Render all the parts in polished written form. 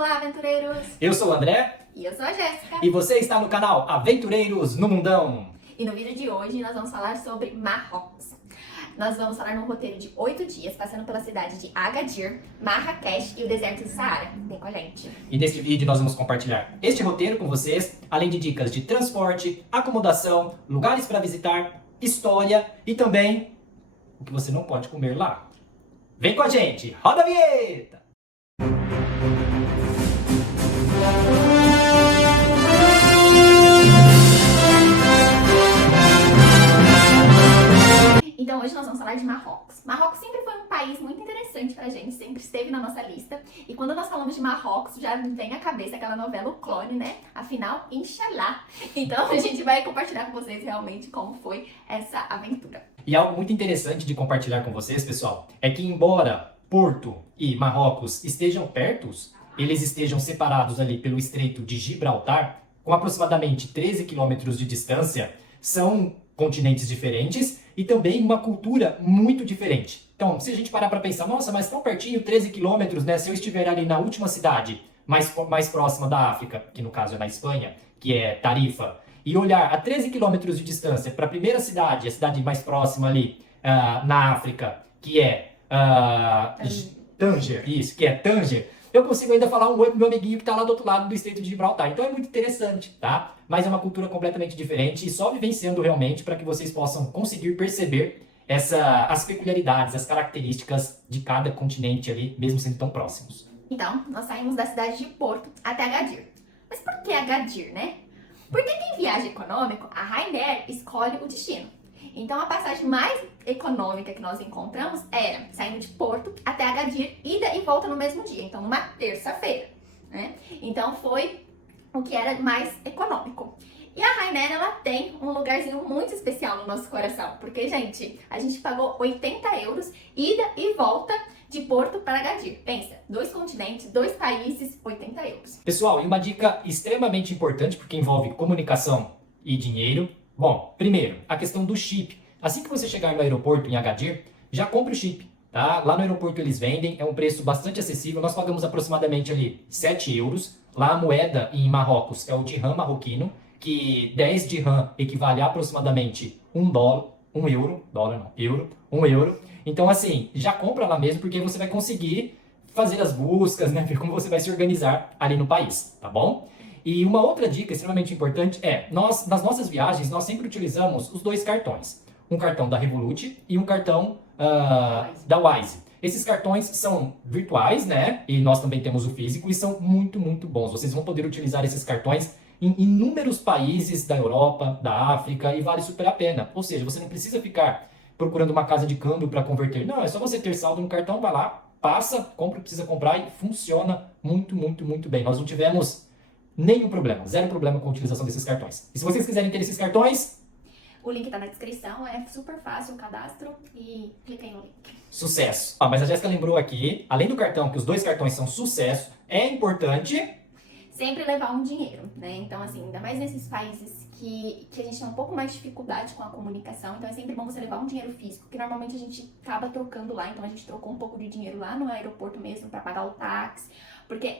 Olá, aventureiros! Eu sou o André E eu sou a Jéssica. e você está no canal Aventureiros no Mundão. E no vídeo de hoje nós vamos falar sobre Marrocos. Nós vamos falar num roteiro de 8 dias, passando pela cidade de Agadir, Marrakech e o deserto do Saara. Vem com a gente. E neste vídeo nós vamos compartilhar este roteiro com vocês, além de dicas de transporte, acomodação, lugares para visitar, história e também o que você não pode comer lá. Vem com a gente, roda a vinheta! Então hoje nós vamos falar de Marrocos. Marrocos sempre foi um país muito interessante pra gente, sempre esteve na nossa lista. E quando nós falamos de Marrocos, já vem à cabeça aquela novela O Clone, né? Afinal, Inshallah. Então a gente vai compartilhar com vocês realmente como foi essa aventura. E algo muito interessante de compartilhar com vocês, pessoal, é que embora Porto e Marrocos estejam pertos, eles estejam separados ali pelo Estreito de Gibraltar, com aproximadamente 13 quilômetros de distância, são continentes diferentes e também uma cultura muito diferente. Então, se a gente parar para pensar, nossa, mas tão pertinho, 13 quilômetros, né? Se eu estiver ali na última cidade mais próxima da África, que no caso é na Espanha, que é Tarifa, e olhar a 13 quilômetros de distância para a primeira cidade, a cidade mais próxima ali na África, que é Tanger, isso, que é Tanger, eu consigo ainda falar um oi pro meu amiguinho que tá lá do outro lado do Estreito de Gibraltar. Então é muito interessante, tá? Mas é uma cultura completamente diferente e só vivenciando realmente para que vocês possam conseguir perceber as peculiaridades, as características de cada continente ali, mesmo sendo tão próximos. Então, nós saímos da cidade de Porto até Agadir. Mas por que Agadir, né? Porque quem viaja econômico, a Ryanair escolhe o destino. Então a passagem mais econômica que nós encontramos era saindo de Porto até Agadir, ida e volta no mesmo dia, então numa terça-feira, né? Então foi o que era mais econômico. E a Ryanair, ela tem um lugarzinho muito especial no nosso coração, porque, gente, a gente pagou 80 euros, ida e volta de Porto para Agadir. Pensa, 2 continentes, 2 países, 80 euros. Pessoal, e uma dica extremamente importante, porque envolve comunicação e dinheiro. Bom, primeiro, a questão do chip. Assim que você chegar no aeroporto em Agadir, já compre o chip, tá? Lá no aeroporto eles vendem, é um preço bastante acessível. Nós pagamos aproximadamente ali 7 euros. Lá a moeda em Marrocos é o dirham marroquino, que 10 dirham equivale a aproximadamente um euro. Então assim, já compra lá mesmo, porque você vai conseguir fazer as buscas, né? Ver como você vai se organizar ali no país, tá bom? E uma outra dica extremamente importante nas nossas viagens, nós sempre utilizamos os 2 cartões. Um cartão da Revolut e um cartão da Wise. Esses cartões são virtuais, né? E nós também temos o físico e são muito, muito bons. Vocês vão poder utilizar esses cartões em inúmeros países da Europa, da África e vale super a pena. Ou seja, você não precisa ficar procurando uma casa de câmbio para converter. Não, é só você ter saldo no cartão, vai lá, passa, compra o que precisa comprar e funciona muito, muito, muito bem. Nós não tivemos nenhum problema, zero problema com a utilização desses cartões. E se vocês quiserem ter esses cartões, O link tá na descrição, é super fácil o cadastro e clica aí no link. sucesso. Mas a Jéssica lembrou aqui, além do cartão, que os 2 cartões são sucesso, é importante Sempre levar um dinheiro, né? Então, assim, ainda mais nesses países que a gente tem um pouco mais de dificuldade com a comunicação, então é sempre bom você levar um dinheiro físico, que normalmente a gente acaba trocando lá, então a gente trocou um pouco de dinheiro lá no aeroporto mesmo para pagar o táxi, porque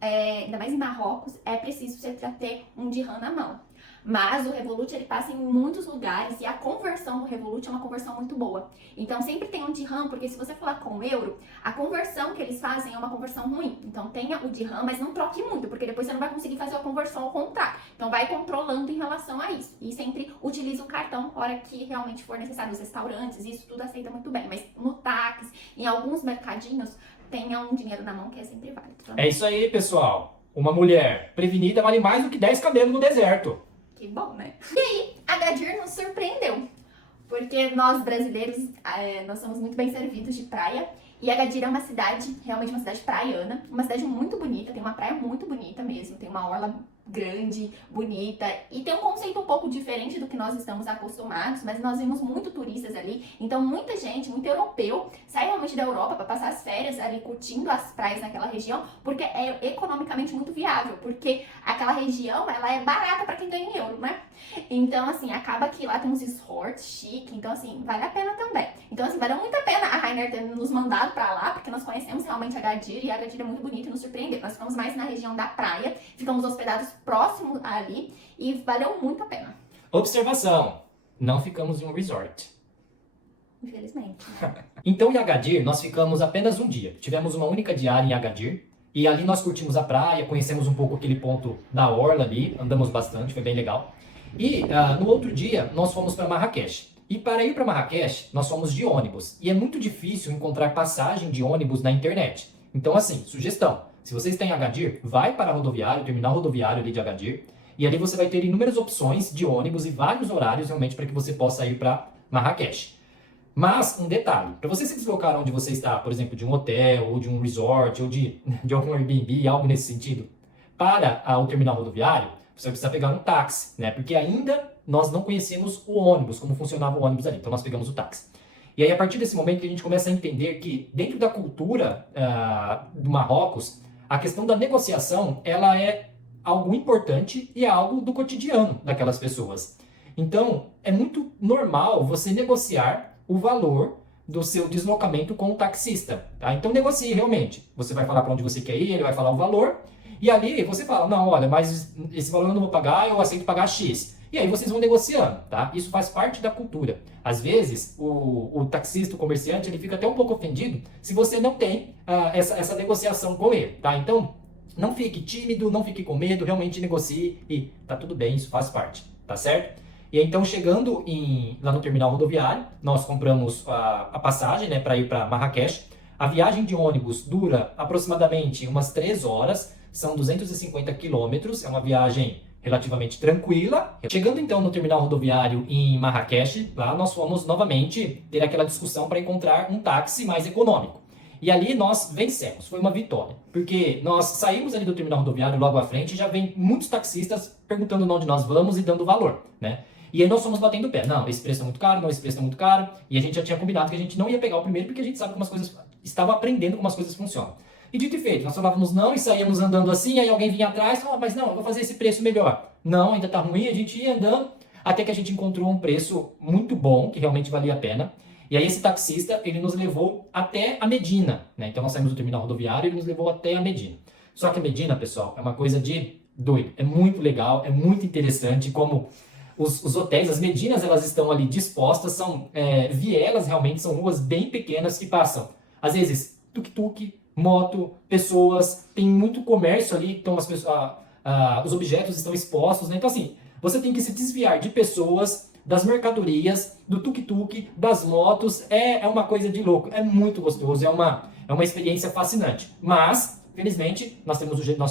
ainda mais em Marrocos, é preciso você já ter um dirham na mão. Mas o Revolut, ele passa em muitos lugares e a conversão do Revolut é uma conversão muito boa. Então sempre tem um dirham, porque se você falar com euro, a conversão que eles fazem é uma conversão ruim. Então tenha o dirham, mas não troque muito, porque depois você não vai conseguir fazer a conversão ao contrário. Então vai controlando em relação a isso. E sempre utilize o cartão na hora que realmente for necessário. Nos restaurantes, isso tudo aceita muito bem. Mas no táxi, em alguns mercadinhos, tenha um dinheiro na mão que é sempre válido. É isso aí, pessoal. Uma mulher prevenida vale mais do que 10 camelos no deserto. Que bom, né? E aí, Agadir nos surpreendeu. Porque nós brasileiros, nós somos muito bem servidos de praia. E Agadir é uma cidade, realmente uma cidade praiana. Uma cidade muito bonita, tem uma praia muito bonita mesmo. Tem uma orla grande, bonita, e tem um conceito um pouco diferente do que nós estamos acostumados, mas nós vimos muito turistas ali, então muita gente, muito europeu, sai realmente da Europa para passar as férias ali curtindo as praias naquela região, porque é economicamente muito viável, porque aquela região, ela é barata para quem ganha em euro, né? Então, assim, acaba que lá tem uns resorts chique, então, assim, vale a pena também. Então, assim, valeu muito a pena a Rainer ter nos mandado pra lá, porque nós conhecemos realmente a Agadir, e a Agadir é muito bonita e nos surpreendeu. Nós ficamos mais na região da praia, ficamos hospedados próximo ali, e valeu muito a pena. Observação, não ficamos em um resort. Infelizmente. Então, em Agadir, nós ficamos apenas um dia. Tivemos uma única diária em Agadir, e ali nós curtimos a praia, conhecemos um pouco aquele ponto da orla ali, andamos bastante, foi bem legal. E no outro dia, nós fomos para Marrakech. E para ir para Marrakech, nós fomos de ônibus. E é muito difícil encontrar passagem de ônibus na internet. Então, assim, sugestão. Se você está em Agadir, vai para a rodoviária, o terminal rodoviário ali de Agadir. E ali você vai ter inúmeras opções de ônibus e vários horários realmente para que você possa ir para Marrakech. Mas, um detalhe, para você se deslocar onde você está, por exemplo, de um hotel, ou de um resort, ou de algum Airbnb, algo nesse sentido, para o terminal rodoviário, você vai precisar pegar um táxi, né? Porque ainda nós não conhecíamos o ônibus, como funcionava o ônibus ali. Então nós pegamos o táxi. E aí a partir desse momento que a gente começa a entender que dentro da cultura do Marrocos, a questão da negociação, ela é algo importante e é algo do cotidiano daquelas pessoas. Então é muito normal você negociar o valor do seu deslocamento com o taxista, tá? Então negocie realmente. Você vai falar para onde você quer ir, ele vai falar o valor. E ali você fala, não, olha, mas esse valor eu não vou pagar, eu aceito pagar X. E aí vocês vão negociando, tá? Isso faz parte da cultura. Às vezes, o taxista, o comerciante, ele fica até um pouco ofendido se você não tem essa negociação com ele, tá? Então, não fique tímido, não fique com medo, realmente negocie e tá tudo bem, isso faz parte, tá certo? E aí, então, chegando lá no terminal rodoviário, nós compramos a passagem, né, para ir para Marrakech. A viagem de ônibus dura aproximadamente umas 3 horas, são 250 quilômetros, é uma viagem relativamente tranquila. Chegando então no terminal rodoviário em Marrakech, lá nós fomos novamente ter aquela discussão para encontrar um táxi mais econômico. E ali nós vencemos, foi uma vitória, porque nós saímos ali do terminal rodoviário logo à frente e já vem muitos taxistas perguntando onde nós vamos e dando valor, né? E aí nós fomos batendo o pé, não, esse preço é muito caro, não, esse preço é muito caro, e a gente já tinha combinado que a gente não ia pegar o primeiro porque a gente sabe como as coisas, estava aprendendo como as coisas funcionam. E dito e feito, nós falávamos não e saíamos andando assim, aí alguém vinha atrás, mas não, eu vou fazer esse preço melhor. Não, ainda tá ruim, a gente ia andando, até que a gente encontrou um preço muito bom, que realmente valia a pena. E aí esse taxista, ele nos levou até a Medina, né? Então nós saímos do terminal rodoviário e ele nos levou até a Medina. Só que a Medina, pessoal, é uma coisa de doido, é muito legal, é muito interessante como os hotéis, as Medinas, elas estão ali dispostas, são vielas realmente, são ruas bem pequenas que passam, às vezes, tuk-tuk, moto, pessoas, tem muito comércio ali, então os objetos estão expostos, né? Então assim, você tem que se desviar de pessoas, das mercadorias, do tuk-tuk, das motos, é uma coisa de louco, é muito gostoso, é uma experiência fascinante. Mas, felizmente, nós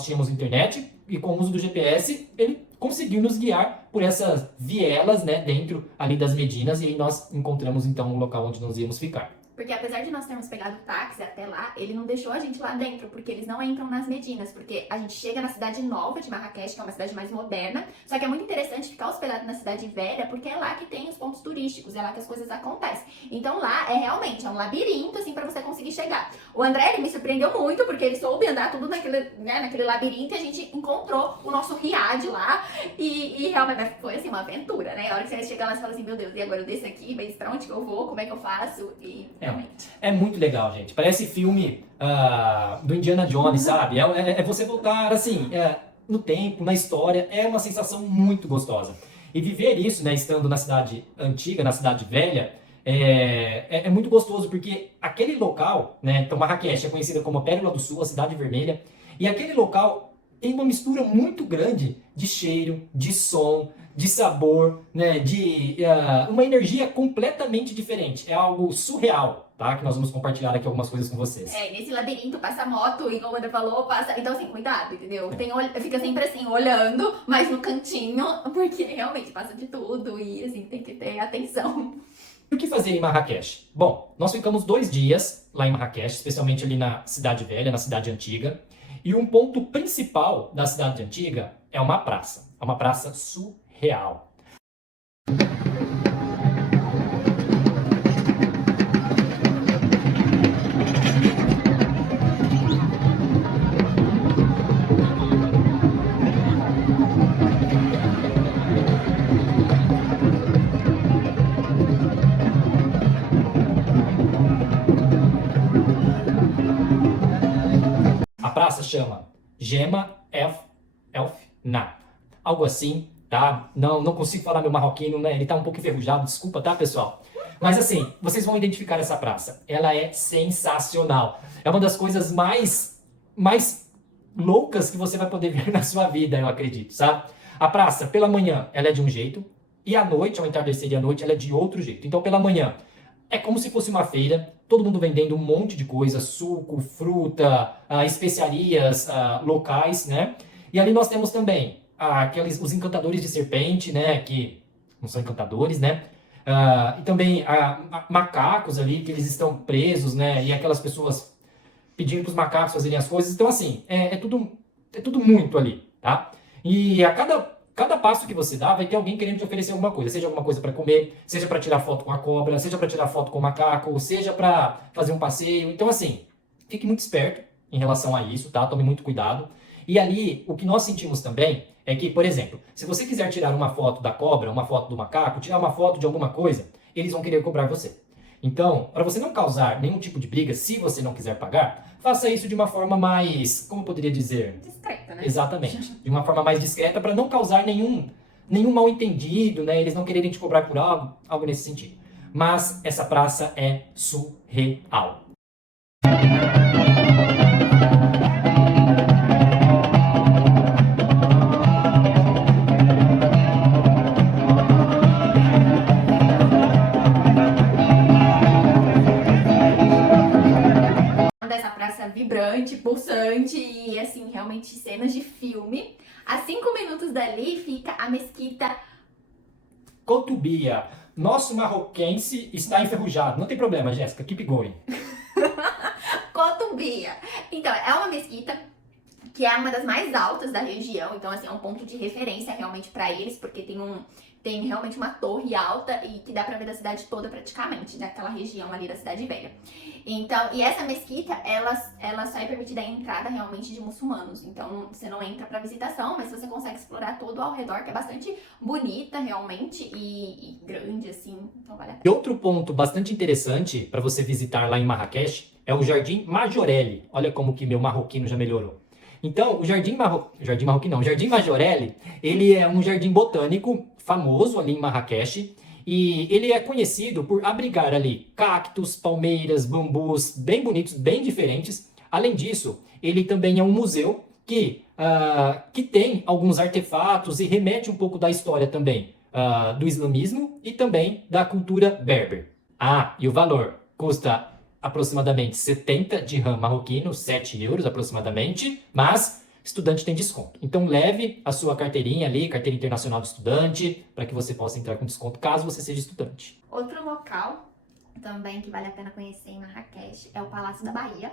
tínhamos internet e com o uso do GPS, ele conseguiu nos guiar por essas vielas, né, dentro ali das Medinas, e aí nós encontramos então o local onde nós íamos ficar. Porque apesar de nós termos pegado táxi até lá, ele não deixou a gente lá dentro, porque eles não entram nas Medinas, porque a gente chega na cidade nova de Marrakech, que é uma cidade mais moderna, só que é muito interessante ficar hospedado na cidade velha, porque é lá que tem os pontos turísticos, é lá que as coisas acontecem. Então lá realmente um labirinto, assim, pra você conseguir chegar. O André, ele me surpreendeu muito, porque ele soube andar tudo naquele labirinto, e a gente encontrou o nosso riad lá, e realmente foi, assim, uma aventura, né? A hora que você chega lá, você fala assim, meu Deus, e agora eu desço aqui, mas pra onde que eu vou, como é que eu faço, e... É muito legal, gente. Parece filme do Indiana Jones, sabe? É você voltar, assim, no tempo, na história. É uma sensação muito gostosa. E viver isso, né, estando na cidade antiga, na cidade velha, é muito gostoso, porque aquele local, né, então Marrakech é conhecida como a Pérola do Sul, a Cidade Vermelha, e aquele local tem uma mistura muito grande de cheiro, de som, de sabor, né, de uma energia completamente diferente. É algo surreal, tá? Que nós vamos compartilhar aqui algumas coisas com vocês. Nesse labirinto passa moto, igual o André falou, passa... Então, assim, cuidado, entendeu? Fica sempre assim, olhando, mas no cantinho, porque realmente passa de tudo e, assim, tem que ter atenção. E o que fazer em Marrakech? Bom, nós ficamos 2 dias lá em Marrakech, especialmente ali na Cidade Velha, na Cidade Antiga. E um ponto principal da cidade antiga é uma praça. É uma praça surreal. A praça chama Gema Elf Na. Algo assim, tá? Não consigo falar meu marroquino, né? Ele tá um pouco enferrujado, desculpa, tá, pessoal? Mas assim, vocês vão identificar essa praça. Ela é sensacional. É uma das coisas mais loucas que você vai poder ver na sua vida, eu acredito, sabe? A praça, pela manhã, ela é de um jeito, e à noite, ao entardecer e à noite, ela é de outro jeito. Então, pela manhã, é como se fosse uma feira, todo mundo vendendo um monte de coisa, suco, fruta, especiarias locais, né? E ali nós temos também os encantadores de serpente, né? Que não são encantadores, né? E também macacos ali, que eles estão presos, né? E aquelas pessoas pedindo para os macacos fazerem as coisas. Então, assim, é tudo muito ali, tá? E a cada passo que você dá, vai ter alguém querendo te oferecer alguma coisa. Seja alguma coisa para comer, seja para tirar foto com a cobra, seja para tirar foto com o macaco, seja para fazer um passeio. Então, assim, fique muito esperto em relação a isso, tá? Tome muito cuidado. E ali, o que nós sentimos também é que, por exemplo, se você quiser tirar uma foto da cobra, uma foto do macaco, tirar uma foto de alguma coisa, eles vão querer cobrar você. Então, para você não causar nenhum tipo de briga, se você não quiser pagar, faça isso de uma forma mais, como eu poderia dizer? Discreta, né? Exatamente. De uma forma mais discreta para não causar nenhum mal entendido, né? Eles não quererem te cobrar por algo nesse sentido. Mas essa praça é surreal. Dessa praça vibrante, pulsante e assim, realmente cenas de filme. A 5 minutos dali fica a mesquita Cotubia. Nosso marroquense está enferrujado. Não tem problema, Jéssica. Keep going. Cotubia. Então, é uma mesquita que é uma das mais altas da região, então assim, é um ponto de referência realmente pra eles, porque tem realmente uma torre alta e que dá pra ver da cidade toda praticamente, daquela região ali da Cidade Velha. Então, e essa mesquita, ela só é permitida a entrada realmente de muçulmanos, então você não entra pra visitação, mas você consegue explorar todo ao redor, que é bastante bonita realmente e grande assim, então vale a pena. E outro ponto bastante interessante para você visitar lá em Marrakech é o Jardim Majorelle. Olha como que meu marroquino já melhorou. Então, o Jardim Majorelle, ele é um jardim botânico famoso ali em Marrakech e ele é conhecido por abrigar ali cactos, palmeiras, bambus bem bonitos, bem diferentes. Além disso, ele também é um museu que tem alguns artefatos e remete um pouco da história também do islamismo e também da cultura berber. E o valor custa aproximadamente 70 dirham marroquino, 7 euros aproximadamente, mas estudante tem desconto. Então leve a sua carteirinha ali, carteira internacional de estudante, para que você possa entrar com desconto caso você seja estudante. Outro local também que vale a pena conhecer em Marrakech é o Palácio da Bahia,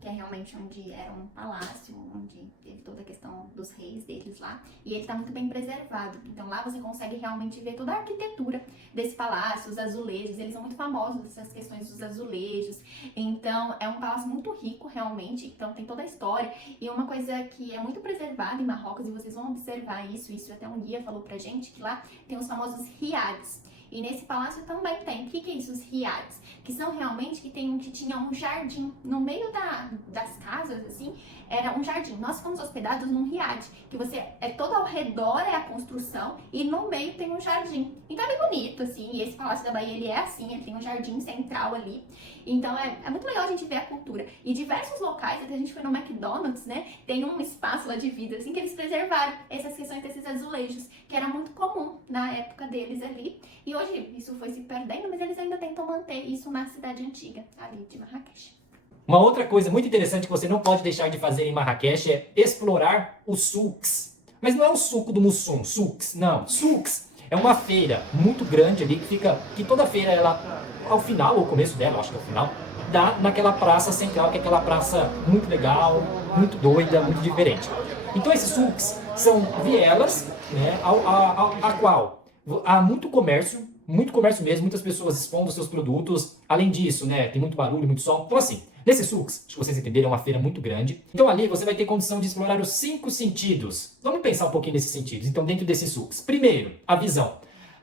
que é realmente onde era um palácio, onde teve toda a questão dos reis deles lá, e ele está muito bem preservado. Então lá você consegue realmente ver toda a arquitetura desse palácio, os azulejos, eles são muito famosos, essas questões dos azulejos. Então é um palácio muito rico realmente, então tem toda a história. E uma coisa que é muito preservada em Marrocos, e vocês vão observar isso até um guia falou pra gente, que lá tem os famosos riads. E nesse palácio também tem. O que é isso, os riads? Que são realmente que tinha um jardim no meio das casas, assim, era um jardim. Nós ficamos hospedados num riad, que todo ao redor é a construção e no meio tem um jardim. Então é bem bonito, assim, e esse Palácio da Bahia, ele é assim, ele tem um jardim central ali. Então é muito legal a gente ver a cultura. E diversos locais, até a gente foi no McDonald's, né, tem um espaço lá de vidro, assim, que eles preservaram essas questões desses azulejos, que era muito comum na época deles ali. E hoje isso foi se perdendo, mas eles ainda tentam manter isso na cidade antiga, ali de Marrakech. Uma outra coisa muito interessante que você não pode deixar de fazer em Marrakech é explorar os souks. Mas não é o suco do Mussum, souks, não. Souks é uma feira muito grande ali que toda feira, ela, ao final, ou começo dela, acho que é o final, dá naquela praça central, que é aquela praça muito legal, muito doida, muito diferente. Então esses sulks são vielas, né, a qual há muito comércio mesmo, muitas pessoas expondo seus produtos. Além disso, né, tem muito barulho, muito som. Então assim, nesses sulks, acho que vocês entenderam, é uma feira muito grande. Então ali você vai ter condição de explorar os 5 sentidos. Vamos pensar um pouquinho nesses sentidos. Então dentro desses sulks, primeiro, a visão.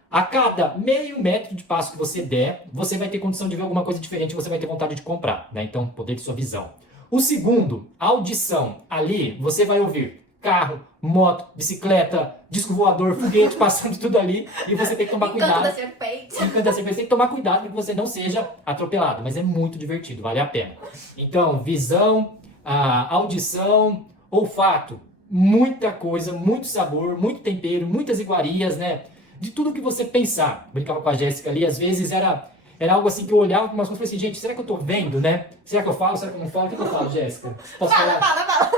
A cada meio metro de passo que você der, você vai ter condição de ver alguma coisa diferente, você vai ter vontade de comprar, né? Então, poder de sua visão. O segundo, audição. Ali você vai ouvir carro, moto, bicicleta, disco voador, foguete, passando tudo ali, e você tem que tomar cuidado. Encanto da serpente. Encanto da serpente, tem que tomar cuidado para que você não seja atropelado, mas é muito divertido, vale a pena. Então, visão, audição, olfato, muita coisa, muito sabor, muito tempero, muitas iguarias, né? De tudo que você pensar. Brincava com a Jéssica ali, às vezes era algo assim que eu olhava para umas coisas e falei assim, gente, será que eu tô vendo, né? Será que eu falo, será que eu não falo? O que eu falo, Jéssica? Posso falar? Fala.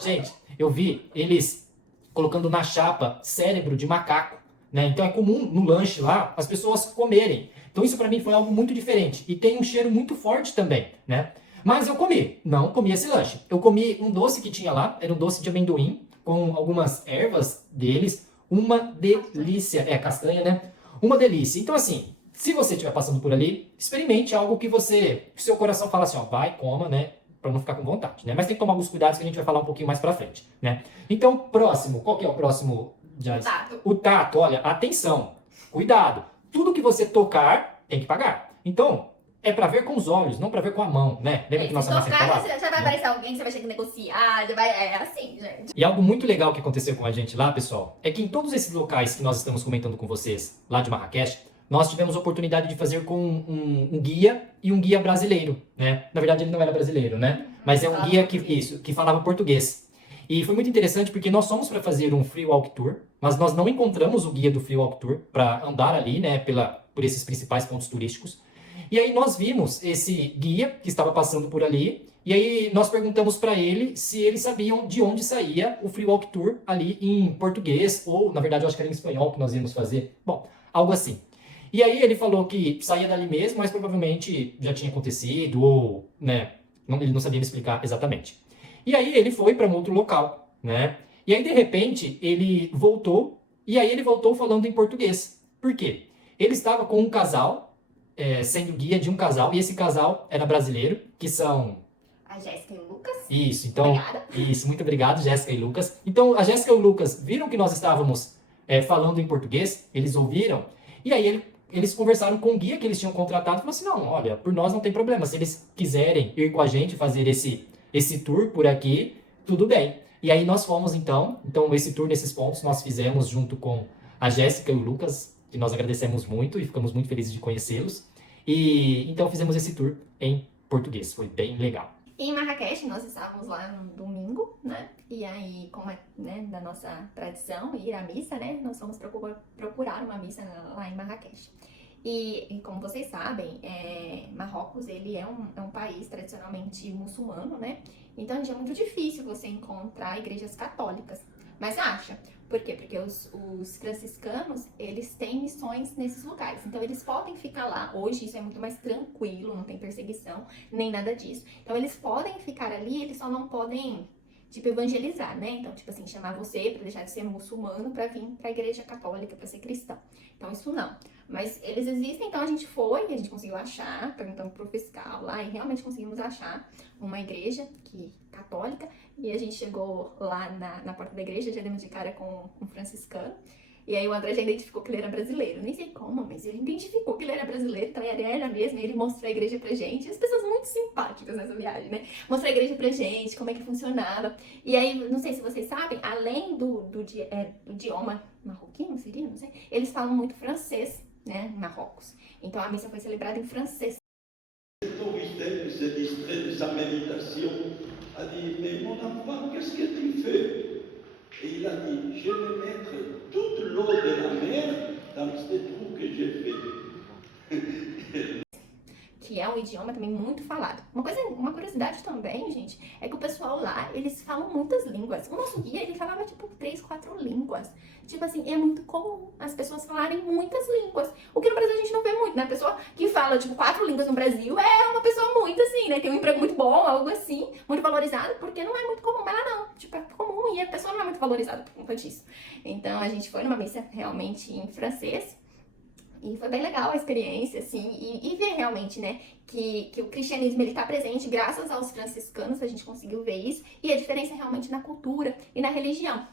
Gente, eu vi eles colocando na chapa cérebro de macaco, né? Então é comum no lanche lá as pessoas comerem. Então isso para mim foi algo muito diferente. E tem um cheiro muito forte também, né? Mas eu não comi esse lanche. Eu comi um doce que tinha lá, era um doce de amendoim, com algumas ervas deles. Uma delícia. É, castanha, né? Uma delícia. Então, assim, se você estiver passando por ali, experimente algo que seu coração fala assim, ó, vai, coma, né? Pra não ficar com vontade, né? Mas tem que tomar alguns cuidados que a gente vai falar um pouquinho mais pra frente, né? Então, próximo. Qual que é o próximo, Jazz? Tato. O tato. Olha, atenção. Cuidado. Tudo que você tocar, tem que pagar. Então, é pra ver com os olhos, não pra ver com a mão, né? Lembra que nossa mãe sempre falava? Já vai aparecer alguém, você vai ter que negociar, já vai... É assim, gente. E algo muito legal que aconteceu com a gente lá, pessoal, é que em todos esses locais que nós estamos comentando com vocês, lá de Marrakech, nós tivemos a oportunidade de fazer com um guia e um guia brasileiro, né? Na verdade, ele não era brasileiro, né? Mas é um guia que falava português. E foi muito interessante porque nós fomos para fazer um Free Walk Tour, mas nós não encontramos o guia do Free Walk Tour para andar ali, né, por esses principais pontos turísticos. E aí nós vimos esse guia que estava passando por ali, e aí nós perguntamos para ele se eles sabiam de onde saía o Free Walk Tour ali em português, ou na verdade eu acho que era em espanhol que nós íamos fazer. Bom, algo assim. E aí ele falou que saía dali mesmo, mas provavelmente já tinha acontecido, ou, né, ele não sabia me explicar exatamente. E aí ele foi para um outro local, né? E aí de repente ele voltou, e aí ele voltou falando em português. Por quê? Ele estava com um casal, sendo guia de um casal, e esse casal era brasileiro, que são... A Jéssica e o Lucas. Isso, então... Obrigada. Isso, muito obrigado, Jéssica e Lucas. Então, a Jéssica e o Lucas viram que nós estávamos falando em português, eles ouviram, e aí eles conversaram com o guia que eles tinham contratado, e falaram assim, não, olha, por nós não tem problema, se eles quiserem ir com a gente fazer esse tour por aqui, tudo bem. E aí nós fomos então esse tour nesses pontos nós fizemos junto com a Jéssica e o Lucas, que nós agradecemos muito e ficamos muito felizes de conhecê-los. E então fizemos esse tour em português, foi bem legal. Em Marrakech, nós estávamos lá no domingo, né? E aí, como é, né, da nossa tradição, ir à missa, né? Nós fomos procurar uma missa lá em Marrakech. E como vocês sabem, Marrocos, ele é um país tradicionalmente muçulmano, né? Então, é muito difícil você encontrar igrejas católicas. Mas acha? Por quê? Porque os franciscanos, eles têm missões nesses lugares. Então, eles podem ficar lá. Hoje, isso é muito mais tranquilo, não tem perseguição, nem nada disso. Então, eles podem ficar ali, eles só não podem, tipo, evangelizar, né? Então, tipo assim, chamar você pra deixar de ser muçulmano pra vir pra igreja católica, pra ser cristão. Então, isso não. Mas eles existem, então a gente foi e a gente conseguiu achar, perguntando pro fiscal lá, e realmente conseguimos achar uma igreja católica, e a gente chegou lá na porta da igreja, já demos de cara com um franciscano, e aí o André já identificou que ele era brasileiro, nem sei como, mas ele identificou que ele era brasileiro, então ele era mesmo, e ele mostrou a igreja pra gente, e as pessoas muito simpáticas nessa viagem, né? Mostrou a igreja pra gente, como é que funcionava, e aí, não sei se vocês sabem, além do idioma marroquino, seria, não sei, eles falam muito francês, né, em Marrocos. Então a missa foi celebrada em francês. Le touriste se distrait de sa méditation, a dit, mais mon enfant, qu'est-ce que tu fais? Et il a dit, je vais mettre toute l'eau de la mer dans ce trou que j'ai fait. Que é um idioma também muito falado. Uma curiosidade também, gente, é que o pessoal lá, eles falam muitas línguas. O nosso guia, ele falava, tipo, 3, 4 línguas. Tipo assim, é muito comum as pessoas falarem muitas línguas. O que no Brasil a gente não vê muito, né? A pessoa que fala, tipo, 4 línguas no Brasil é uma pessoa muito assim, né? Tem um emprego muito bom, algo assim, muito valorizado, porque não é muito comum. Mas lá não, tipo, é comum e a pessoa não é muito valorizada por conta disso. Então, a gente foi numa missa realmente em francês. E foi bem legal a experiência, assim, e ver realmente, né, que o cristianismo, ele tá presente graças aos franciscanos, a gente conseguiu ver isso, e a diferença realmente na cultura e na religião,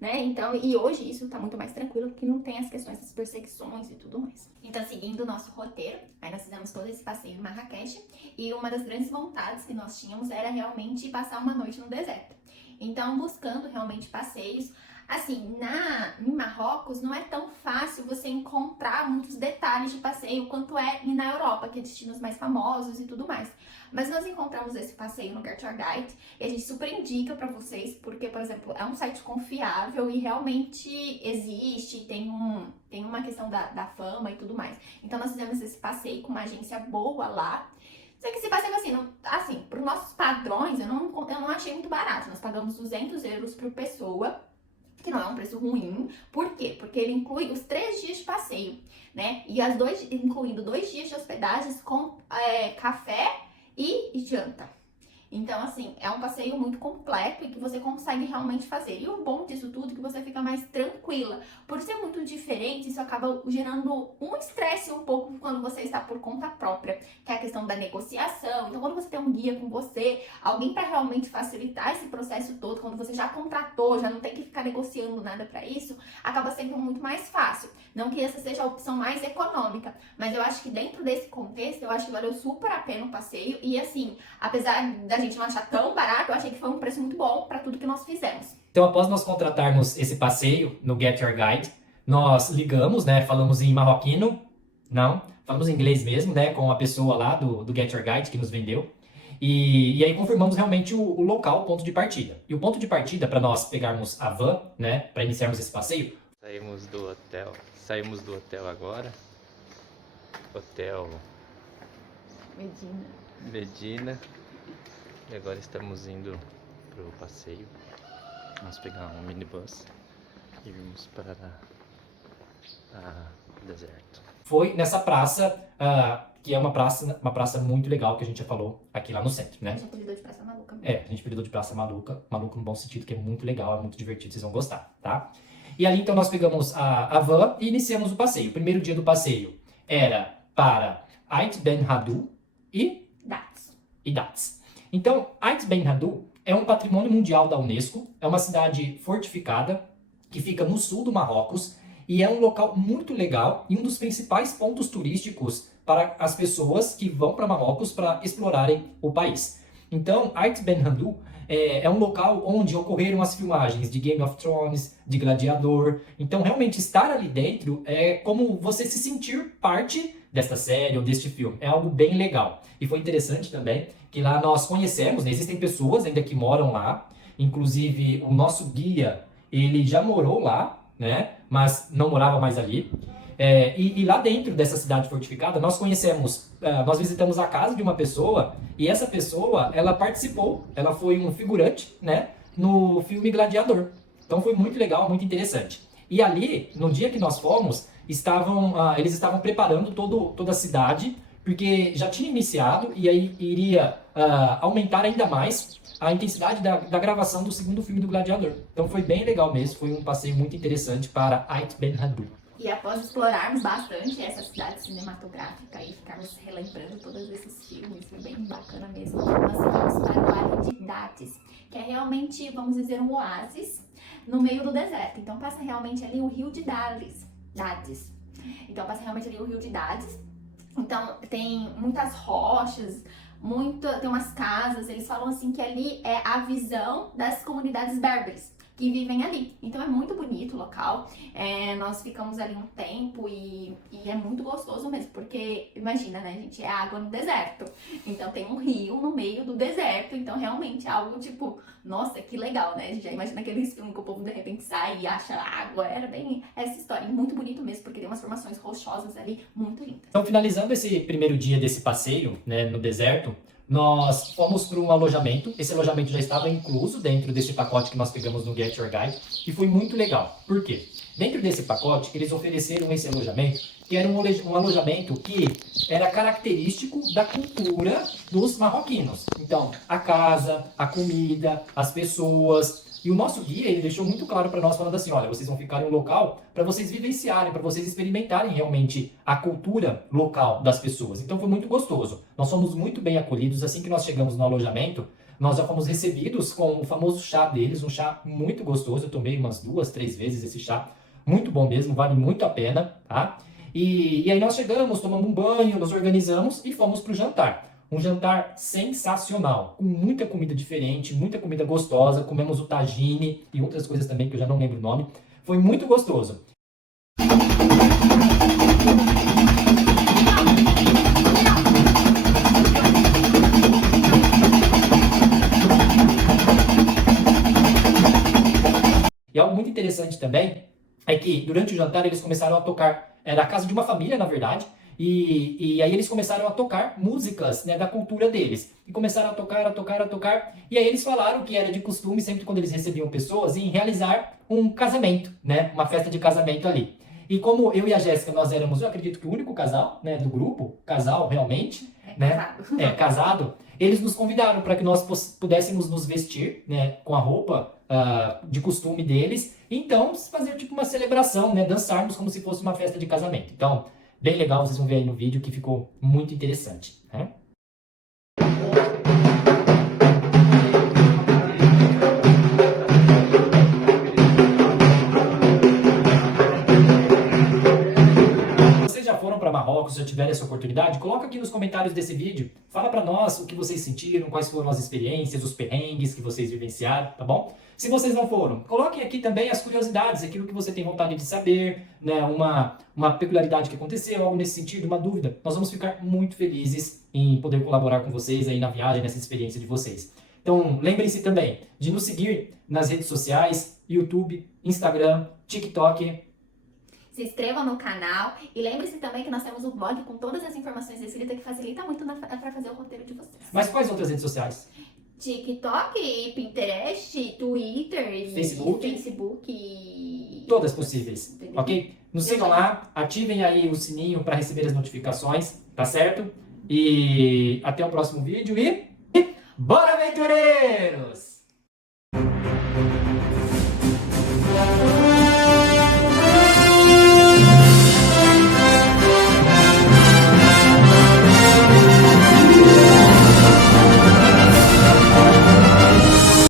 né, então, e hoje isso tá muito mais tranquilo, porque não tem as questões das perseguições e tudo mais. Então, seguindo o nosso roteiro, aí nós fizemos todo esse passeio em Marrakech, e uma das grandes vontades que nós tínhamos era realmente passar uma noite no deserto. Então, buscando realmente passeios, assim, em Marrocos não é tão fácil você encontrar muitos detalhes de passeio quanto é na Europa, que é destinos mais famosos e tudo mais. Mas nós encontramos esse passeio no Get Your Guide e a gente super indica pra vocês, porque, por exemplo, é um site confiável e realmente existe, tem uma questão da fama e tudo mais. Então nós fizemos esse passeio com uma agência boa lá. Só que esse passeio, assim, para os nossos padrões, eu não achei muito barato. Nós pagamos 200 euros por pessoa, que não é um preço ruim. Por quê? Porque ele inclui os 3 dias de passeio, né? E incluindo 2 dias de hospedagens com café e janta. Então, assim, é um passeio muito completo e que você consegue realmente fazer. E o bom disso tudo é que você fica mais tranquila. Por ser muito diferente, isso acaba gerando um estresse um pouco quando você está por conta própria, que é a questão da negociação. Então, quando você tem um guia com você, alguém para realmente facilitar esse processo todo, quando você já contratou, já não tem que ficar negociando nada para isso, acaba sendo muito mais fácil. Não que essa seja a opção mais econômica, mas eu acho que dentro desse contexto, eu acho que valeu super a pena o passeio. E assim, apesar da gente não achar tão barato, eu achei que foi um preço muito bom para tudo que nós fizemos. Então, após nós contratarmos esse passeio no Get Your Guide, nós ligamos, né? Falamos em marroquino, não, falamos em inglês mesmo, né? Com a pessoa lá do Get Your Guide que nos vendeu. E aí confirmamos realmente o local, o ponto de partida. E o ponto de partida para nós pegarmos a van, né? Para iniciarmos esse passeio. Saímos do hotel agora. Hotel Medina. E agora estamos indo pro passeio. Vamos pegar um minibus e vimos para o deserto. Foi nessa praça, que é uma praça muito legal que a gente já falou aqui lá no centro, né? A gente apelidou de Praça Maluca. A gente apelidou de Praça Maluca, maluco no bom sentido, que é muito legal, é muito divertido, vocês vão gostar, tá? E ali então nós pegamos a van e iniciamos o passeio. O primeiro dia do passeio era para Ait Ben Haddou e Dates. Então, Ait Ben Haddou é um patrimônio mundial da Unesco, é uma cidade fortificada que fica no sul do Marrocos e é um local muito legal e um dos principais pontos turísticos para as pessoas que vão para Marrocos para explorarem o país. Então, Ait Ben Haddou é um local onde ocorreram as filmagens de Game of Thrones, de Gladiador. Então, realmente estar ali dentro é como você se sentir parte desta série ou deste filme. É algo bem legal. E foi interessante também que lá nós conhecemos, né? Existem pessoas ainda que moram lá. Inclusive, o nosso guia, ele já morou lá, né? Mas não morava mais ali. E lá dentro dessa cidade fortificada, nós visitamos a casa de uma pessoa e essa pessoa, ela participou, ela foi um figurante, né, no filme Gladiador. Então foi muito legal, muito interessante. E ali, no dia que nós fomos, eles estavam preparando toda a cidade, porque já tinha iniciado e aí iria aumentar ainda mais a intensidade da gravação do segundo filme do Gladiador. Então foi bem legal mesmo, foi um passeio muito interessante para Ait Ben Haddou. E após explorarmos bastante essa cidade cinematográfica e ficarmos relembrando todos esses filmes, foi bem bacana mesmo, nós fomos para o Vale de Dates, que é realmente, vamos dizer, um oásis no meio do deserto. Então passa realmente ali o rio de Dates. Então passa realmente ali o rio de Dates. Então tem muitas rochas, tem umas casas, eles falam assim que ali é a visão das comunidades berberes, que vivem ali. Então é muito bonito o local. Nós ficamos ali um tempo e é muito gostoso mesmo, porque imagina, né, gente, é água no deserto. Então tem um rio no meio do deserto, então realmente é algo tipo, nossa, que legal, né? A gente já imagina aqueles filmes que o povo de repente sai e acha água. Era bem essa história. E muito bonito mesmo, porque tem umas formações rochosas ali muito lindas. Então, finalizando esse primeiro dia desse passeio, né, no deserto, nós fomos para um alojamento. Esse alojamento já estava incluso dentro desse pacote que nós pegamos no Get Your Guide e foi muito legal. Por quê? Dentro desse pacote, eles ofereceram esse alojamento, que era um alojamento que era característico da cultura dos marroquinos. Então, a casa, a comida, as pessoas. E o nosso guia, ele deixou muito claro para nós, falando assim, olha, vocês vão ficar em um local para vocês vivenciarem, para vocês experimentarem realmente a cultura local das pessoas. Então foi muito gostoso. Nós fomos muito bem acolhidos. Assim que nós chegamos no alojamento, nós já fomos recebidos com o famoso chá deles, um chá muito gostoso. Eu tomei umas 2, 3 vezes esse chá. Muito bom mesmo, vale muito a pena, tá? E aí nós chegamos, tomamos um banho, nos organizamos e fomos para o jantar. Um jantar sensacional, com muita comida diferente, muita comida gostosa. Comemos o tagine e outras coisas também que eu já não lembro o nome. Foi muito gostoso. E algo muito interessante também é que durante o jantar eles começaram a tocar, era a casa de uma família, na verdade, e aí eles começaram a tocar músicas, né, da cultura deles. E começaram a tocar. E aí eles falaram que era de costume, sempre quando eles recebiam pessoas, em realizar um casamento, né, uma festa de casamento ali. E como eu e a Jéssica, nós éramos, eu acredito que o único casal, né, do grupo, casal realmente, né, casado, eles nos convidaram para que nós pudéssemos nos vestir, né, com a roupa de costume deles. Então, fazer tipo uma celebração, né, dançarmos como se fosse uma festa de casamento. Então, bem legal, vocês vão ver aí no vídeo que ficou muito interessante, né? Vocês já foram para Marrocos, já tiveram essa oportunidade? Coloca aqui nos comentários desse vídeo, fala para nós o que vocês sentiram, quais foram as experiências, os perrengues que vocês vivenciaram, tá bom? Se vocês não foram, coloquem aqui também as curiosidades, aquilo que você tem vontade de saber, né, uma peculiaridade que aconteceu, algo nesse sentido, uma dúvida. Nós vamos ficar muito felizes em poder colaborar com vocês aí na viagem, nessa experiência de vocês. Então, lembrem-se também de nos seguir nas redes sociais, YouTube, Instagram, TikTok. Se inscrevam no canal e lembre-se também que nós temos um blog com todas as informações escritas que facilita muito para fazer o roteiro de vocês. Mas quais outras redes sociais? TikTok, Pinterest, Twitter, Facebook. Todas possíveis, ok? Nos sigam lá, ativem aí o sininho para receber as notificações, tá certo? E até o próximo vídeo e bora, aventureiros!